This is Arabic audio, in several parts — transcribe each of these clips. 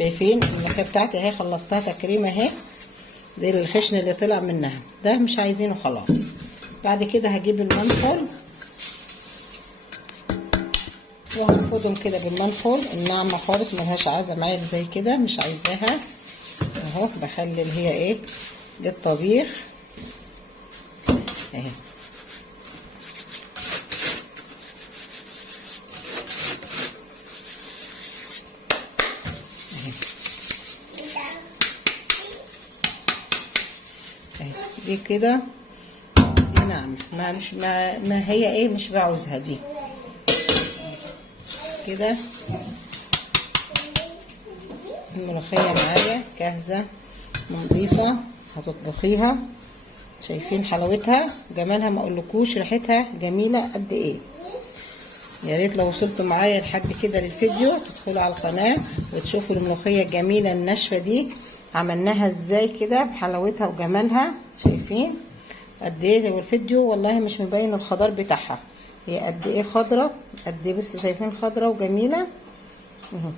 شايفين الملوخيه بتاعتي اهي، خلصتها تكريمه اهي. دي الخشن اللي طلع منها ده مش عايزينه خلاص. بعد كده هجيب المنخل وهنفضهم كده بالمنخل الناعمه خالص، ملهاش عازه معايا زي كده، مش عايزاها اهو. بخلي اللي هي ايه للطبيخ اهي. دي كده دي ناعمه، ما هي ايه مش بعوزها دي كده. الملوخيه معايا جاهزه نضيفه، هتطبخيها. شايفين حلاوتها جمالها، ما اقولكوش ريحتها جميله قد ايه. يا ريت لو وصلتوا معايا لحد كده للفيديو تدخلوا على القناه وتشوفوا الملوخيه الجميله الناشفه دي عملناها ازاي كده بحلاوتها وجمالها. شايفين قد ايه؟ والفيديو والله مش مبين الخضار بتاعها، هي قد ايه خضره، قد ايه بصوا شايفين خضره وجميله اهو.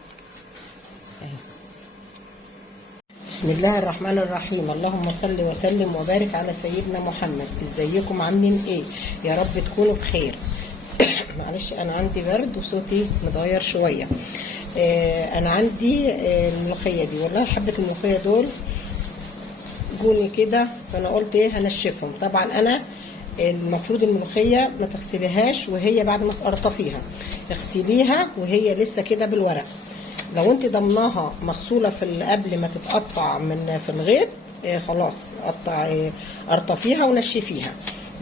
بسم الله الرحمن الرحيم. اللهم صل وسلم وبارك على سيدنا محمد. ازيكم عاملين ايه؟ يا رب تكونوا بخير. معلش انا عندي برد وصوتي متغير شويه. انا عندي الملوخيه دي، والله حبه الملوخيه دول جوني كده، فانا قلت ايه هنشفهم. طبعا انا المفروض الملوخيه ما تغسليهاش وهي بعد ما تقرطفيها، اغسليها وهي لسه كده بالورق. لو انت ضمناها مغسوله في قبل ما تتقطع في الغيط خلاص قرطفيها ونشفيها.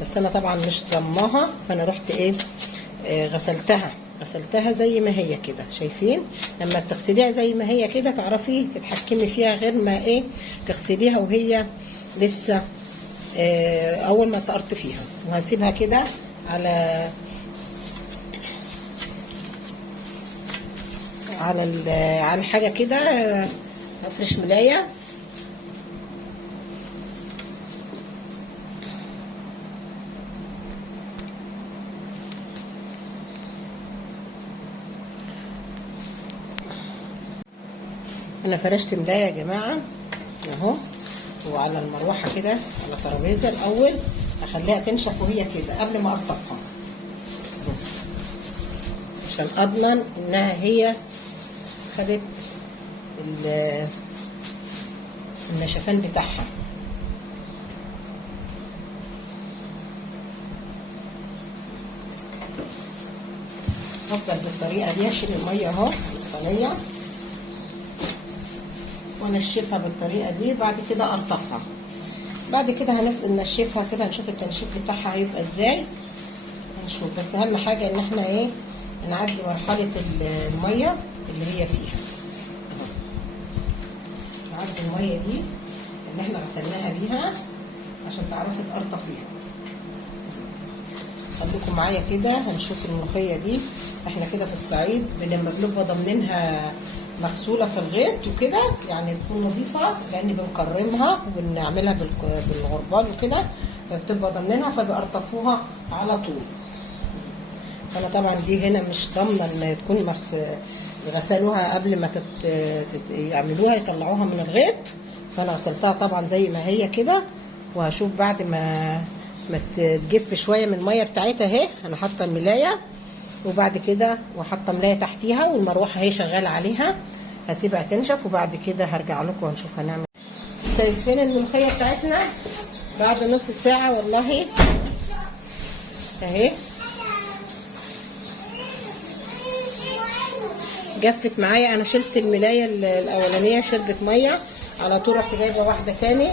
بس انا طبعا مش ضمناها، فانا رحت ايه غسلتها زي ما هي كده. شايفين لما بتغسليها زي ما هي كده تعرفي تتحكمي فيها، غير ما ايه تغسليها وهي لسه اول ما تقرطفيها. وهسيبها كده على حاجه كده، افرش ملايه انا فرشت ملايه يا جماعه اهو، وعلى المروحه كده على ترابيزه. الاول اخليها تنشف وهي كده قبل ما اقطفها، عشان اضمن انها هي خدت النشفان بتاعها. افضل بالطريقه دي، اشيل الميه اهو من الصينيه ونشفها بالطريقه دي. بعد كده ارطفها، بعد كده هنفضل ننشفها كده، نشوف التنشيف بتاعها هيبقى ازاي هنشوف. بس اهم حاجه ان احنا ايه نعدي مرحله الميه اللي هي فيها. نعدي الميه دي اللي احنا غسلناها بيها عشان تعرفي تقرطفيها. خليكم معايا كده هنشوف الملوخيه دي. احنا كده في الصعيد لما بنبقى ضامنينها مغسوله في الغيط وكده يعني تكون نظيفه، لان بنكرمها وبنعملها بالغربال وكده، فبتبقى ضامنينها فبيقرطفوها على طول. انا طبعا دي هنا مش ضامنه ان تكون غسلوها قبل ما يعملوها يطلعوها من الغيط، فانا غسلتها طبعا زي ما هي كده. وهشوف بعد ما تجف شويه من الميه بتاعتها اهي. انا حاطه الملايه وبعد كده وحاطه ملايه تحتيها والمروحه هي شغاله عليها، هسيبها تنشف وبعد كده هرجع لكم ونشوف هنعمل. شايفين الملوخيه بتاعتنا بعد نص ساعه والله اهي جفت معايا. انا شلت الملايه الاولانيه شربت ميه على طول، رحت جايبه واحده تاني.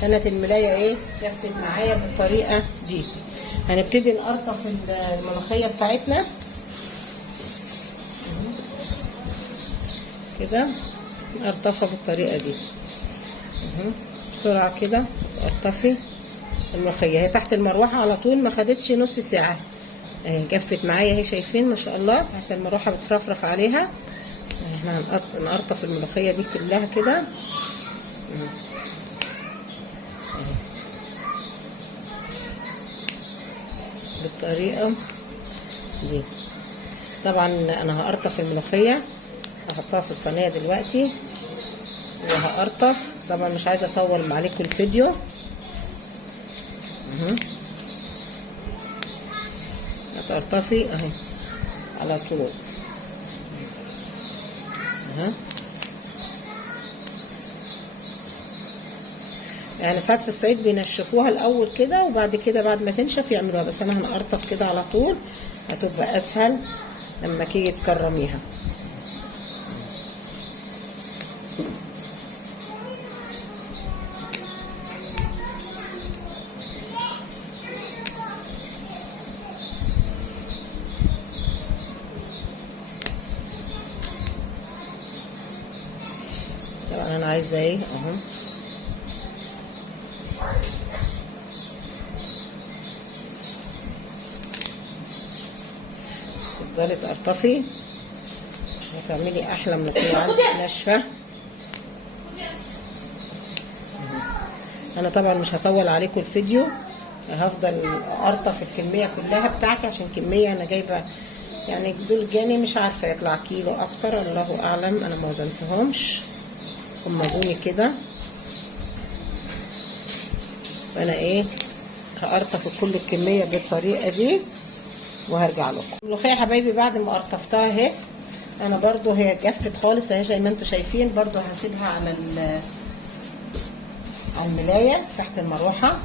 كانت الملايه ايه جفت معايا بالطريقه دي. هنبتدي نقرطف الملوخيه بتاعتنا كده، نقرطفها بالطريقه دي بسرعه كده. قرطفي الملوخيه هي تحت المروحه على طول، ما خدتش نص ساعه اهي جفت معايا اهي. شايفين ما شاء الله تحت المروحه بترفرف عليها. احنا نقرطف الملوخيه دي كلها كده بالطريقه دي. طبعا انا هقرطف الملوخيه هحطها في الصينيه دلوقتي وهقرطف. طبعا مش عايزه اطول عليكم الفيديو. هتقرطفي اهي على طول. يعني ساعات في الصعيد بينشفوها الاول كده، وبعد كده بعد ما تنشف يعملوها، بس انا هنقرطف كده على طول، هتبقى اسهل لما تيجي تكرميها. طبعا انا عايزه ايه اهو. تفضلي تقرطفي وتعملي احلى ملوخيه عندك ناشفه. انا طبعا مش هطول عليكم الفيديو، هفضل اقرطف الكميه كلها بتاعتي، عشان كميه انا جايبه يعني دول جاني مش عارفه يطلع كيلو اكتر الله اعلم، انا ما وزنتهمش، هم جوني كده. فانا ايه هقرطف كل الكميه بالطريقه دي وهرجع لكم. الملوخيه يا حبايبي بعد ما قرطفتها اهي، انا برضو هي جفت خالص اهي زي ما انتم شايفين. برضو هسيبها على الملايه تحت المروحه،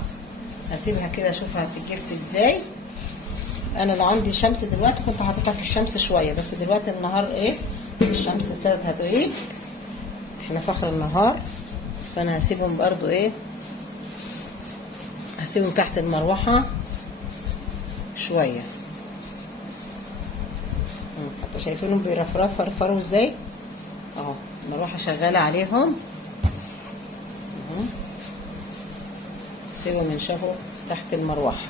هسيبها كده اشوفها هتتجف ازاي. انا لو عندي شمس دلوقتي كنت حاططها في الشمس شويه، بس دلوقتي النهار ايه الشمس ابتدت هتغيب، احنا في اخر النهار، فانا هسيبهم برضو ايه هسيبهم تحت المروحه شويه. حتى شايفينهم بيرفرفوا ازاي اهو، المروحه شغاله عليهم اهو. سيبهم ينشفوا تحت المروحه.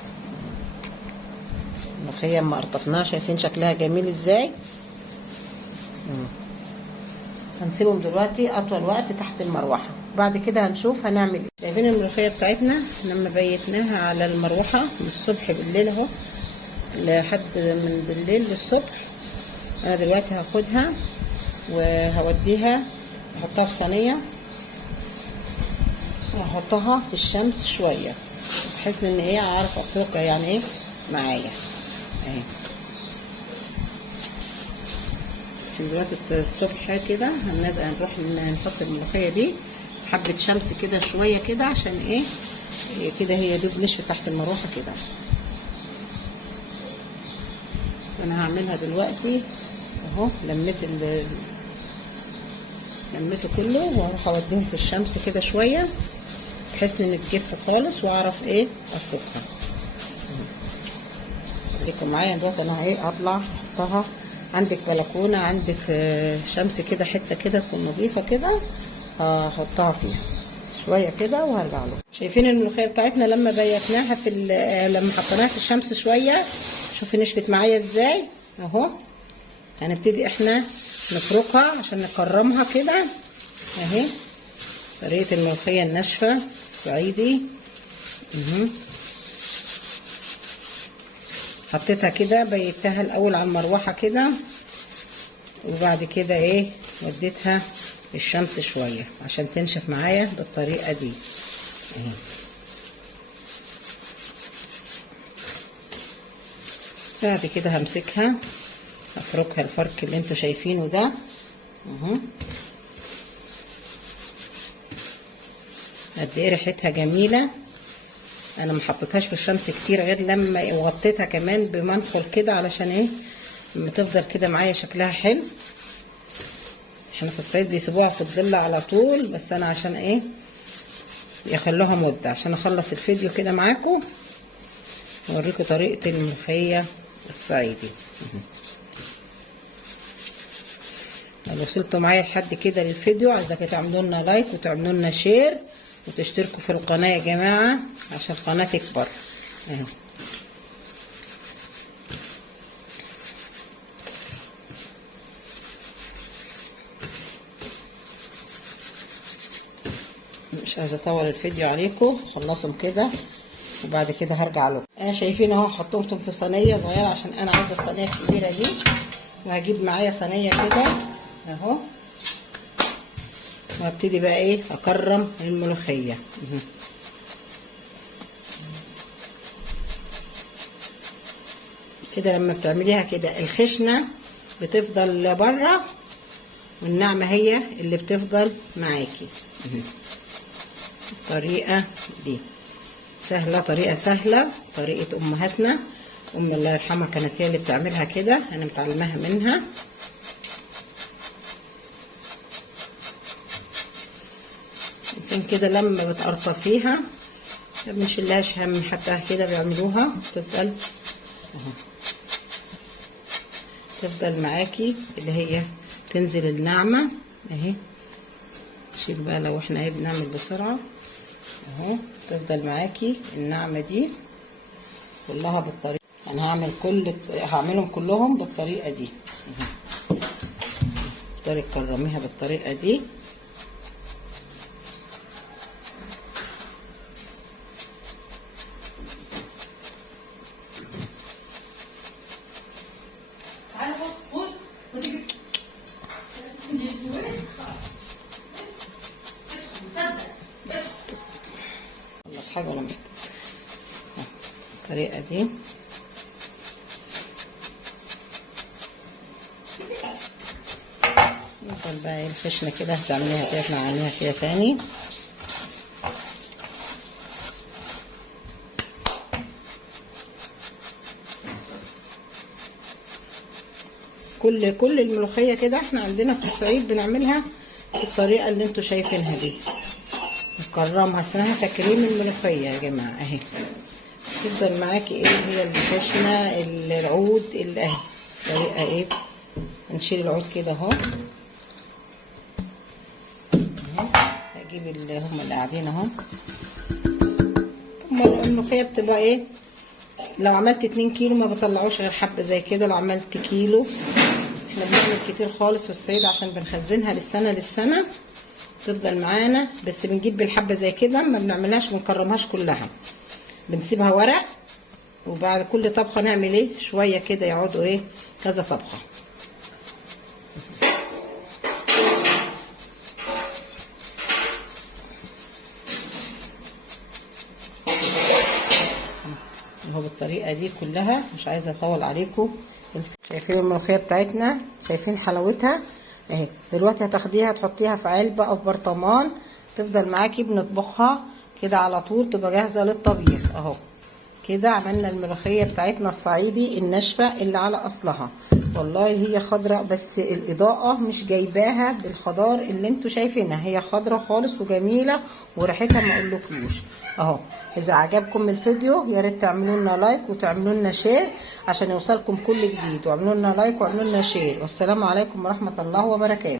الملوخيه اما قرطفناها شايفين شكلها جميل ازاي. هنسيبهم دلوقتي اطول وقت تحت المروحه، بعد كده هنشوف هنعمل ايه. شايفين الملوخيه بتاعتنا لما بيتناها على المروحه من الصبح بالليل اهو لحد من بالليل للصبح. انا دلوقتي هاخدها وهوديها احطها في صينيه واحطها في الشمس شويه بحيث ان ايه اعرف افركها يعني ايه معايا اهي. دلوقتي الصبح كده هنروح نحط الملوخيه دي حبه شمس كده شويه كده، عشان ايه كده هي دوب نشفت تحت المروحه كده. انا هعملها دلوقتي اهو، لميته كله، وهروح اوديهم في الشمس كده شويه بحيث ان تجف خالص واعرف ايه افركها. خليكم معايا دلوقتي. انا ايه هطلع احطها عندك بلكونه، عندك شمس كده حته كده تكون نظيفه كده، هحطها فيها شويه كده وهرجع له. شايفين الملوخيه بتاعتنا لما بيتناها لما حطيناها في الشمس شويه شوفي نشفت معايا ازاي اهو. هنبتدي احنا نفركها عشان نكرمها كده اهي، طريقه الملوخيه الناشفه الصعيدي. حطيتها كده بيتها الاول على المروحه كده، وبعد كده ايه وديتها الشمس شويه عشان تنشف معايا بالطريقه دي اهي. بعد كده همسكها افركها الفرك اللي انتوا شايفينه ده اهو. قد ايه ريحتها جميله. انا ما حطيتهاش في الشمس كتير غير لما وغطيتها كمان بمنخل كده علشان ايه لما تفضل كده معايا شكلها حلو. احنا في الصعيد بيسيبوها في الظل على طول، بس انا عشان ايه يخلوها مده عشان اخلص الفيديو كده معاكم اوريكم طريقه الملوخيه الصعيدي. لو وصلتوا معايا لحد كده للفيديو عايزاكم تعملوا لنا لايك وتعملوا لنا شير وتشتركوا في القناه يا جماعه عشان القناه تكبر اهي. مش عايزه اطول الفيديو عليكم، خلصهم كده وبعد كده هرجع لكم. انا شايفين اهو حطيتهم في صينيه صغيره عشان انا عايزه الصينيه الكبيره دي، وهجيب معايا صينيه كده اهو. وابتدي بقى ايه اكرم الملوخيه. كده لما بتعمليها كده الخشنه بتفضل بره والناعمه هي اللي بتفضل معاكي. الطريقه دي سهله، طريقه سهله، طريقه امهاتنا. الله يرحمها كانت هي اللي بتعملها كده، انا متعلماها منها. عشان كده لما بتقرطفيها ما بنشيلهاش هم، حتى كده بيعملوها تفضل اهو، تفضل معاكي اللي هي تنزل الناعمه اهي. شيل بقى لو احنا ايه بنعمل بسرعه اهو، تفضل معاكي الناعمه دي كلها بالطريقه. انا هعملهم كلهم بالطريقه دي. تقدري تكرميها بالطريقه دي. خلص حاجه ولا الطريقه دي. نفضل بقى الخشنه كده هتعمليها كده، نعمليها كده تاني. كل الملوخيه كده احنا عندنا في الصعيد بنعملها بالطريقه اللي انتوا شايفينها دي، نكرمها. اسمها تكريم الملوخيه يا جماعه اهي. تفضل معاكي ايه هي الخشنه العود اللي اهي. طريقه ايه هنشيل العود كده اهو. هجيب اللي هم اللي قاعدين اهو. الملوخيه بتبقى ايه، لو عملت 2 كيلو ما بطلعوش غير حبه زي كده. لو عملت كيلو احنا بنعمل كتير خالص في الصعيد عشان بنخزنها للسنه تفضل معانا. بس بنجيب بالحبه زي كده، ما بنعملهاش بنكرمهاش كلها، بنسيبها ورق. وبعد كل طبخه نعمل ايه شويه كده يقعدوا ايه كذا طبخه. اهو بالطريقه دي كلها، مش عايزه اطول عليكم. شايفين الملوخيه بتاعتنا، شايفين حلاوتها اهي. دلوقتي هتاخديها تحطيها في علبه او في برطمان تفضل معاكي. بنطبخها كده على طول تبقى جاهزه للطبيخ اهو. كده عملنا الملوخيه بتاعتنا الصعيدي الناشفه اللي على اصلها. والله هي خضراء بس الاضاءه مش جايباها بالخضار اللي انتوا شايفينها. هي خضراء خالص وجميله وريحتها ما اقولكوش اهو. اذا عجبكم الفيديو يا ريت تعملوا لنا لايك وتعملوا لنا شير عشان يوصلكم كل جديد. واعملوا لنا لايك واعملوا لنا شير. والسلام عليكم ورحمه الله وبركاته.